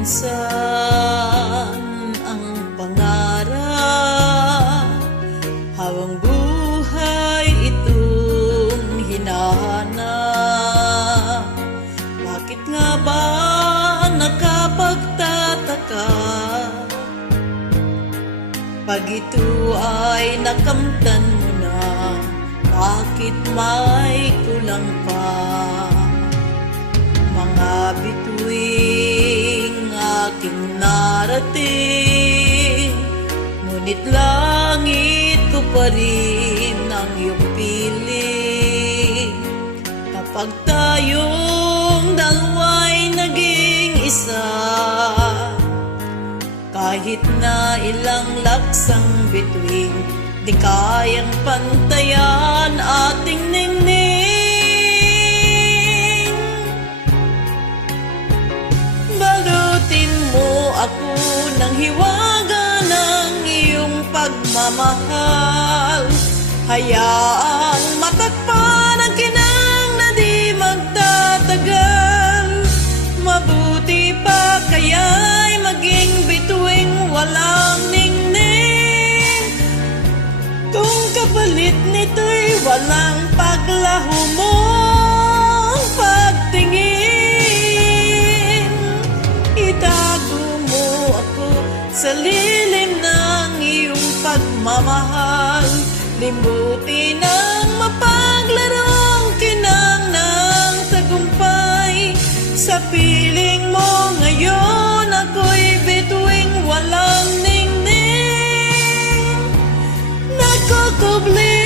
minsan ang pangarap? Hawang buhay itong hinahanap. Bakit nga ba nakapagtataka? Pag ito ay nakamtan mo na Bakit may kulang pa? Ngunit langit ko pa rin ang iyong piling Kapag tayong dalawa'y naging isa Kahit na ilang laksang bituin Di kayang pantayan ating ningning pagmamahal. Hayaang matakpan ang kinang na di magtatagal. Mabuti pa kaya'y maging bituing walang ningning. Kung kapalit nito'y walang paglaho mong pagtingin Itago mo ako sa lilim pagmamahal Limutin ang mapaglarong kinang ng tagumpay. Sa piling mo ngayon ako'y bituing walang ningning. Nakukubli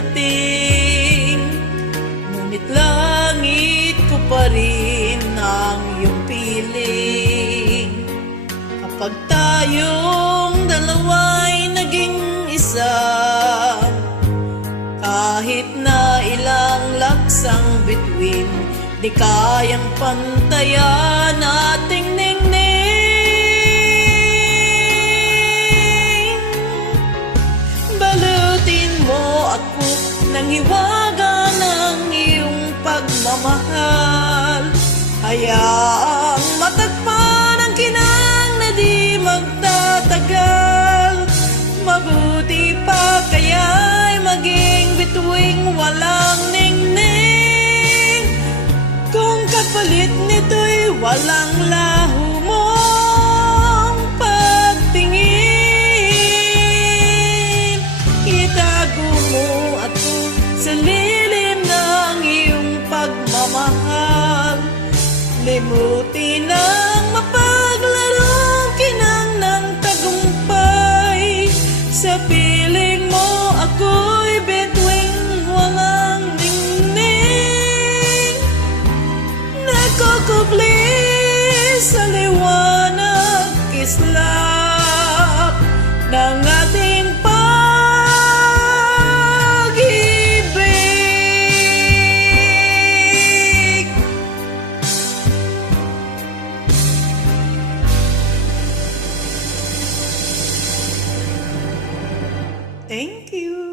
narating Ngunit langit ko pa rin ang iyong piling. Kapag tayong dalawa'y naging isa Kahit na ilang laksang bituin Di kayang pantayan ating ningning ako ng hiwaga ng iyong pagmamahal. Hayaang matagpan ang kinang na di magtatagal. Mabuti pa kaya'y maging bituing walang ningning. Kung kapalit nito'y walang Limutin ang mapaglarong kinang ng tagumpay Sa piling mo ako'y betwing walang ningning. Nakukubli sa liwanag isla Thank you.